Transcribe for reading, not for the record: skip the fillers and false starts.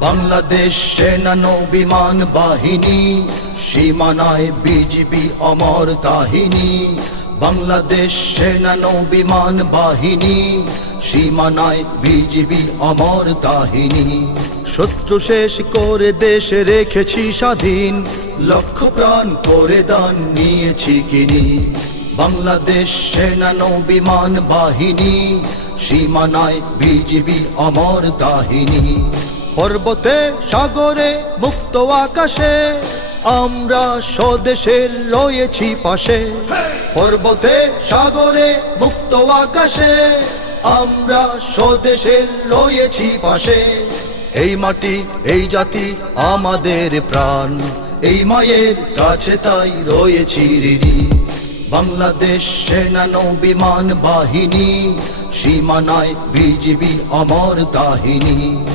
বাংলাদেশ সেনা নৌ-বিমান বাহিনী, সীমানায় বিজিবি অমর কাহিনী। বাংলাদেশ সেনা নৌ-বিমান বাহিনী, সীমানায় বিজিবি অমর কাহিনী। শত্রু শেষ করে দেশ রেখেছি স্বাধীন, লক্ষ প্রাণ করে দান নিয়েছি কিনি। বাংলাদেশ সেনা নৌ-বিমান বাহিনী, সীমানায় বিজিবি অমর কাহিনী। পর্বতে সাগরে মুক্ত আকাশে আমরা স্বদেশের রয়েছি পাশে। পর্বতে সাগরে মুক্ত আকাশে আমরা স্বদেশের রয়েছি পাশে। এই মাটি এই জাতি আমাদের প্রাণ, এই মায়ের কাছে তাই রয়েছি ঋণী। বাংলাদেশ সেনা নৌ-বিমান বাহিনী, সীমানায় বিজিবি অমর কাহিনী।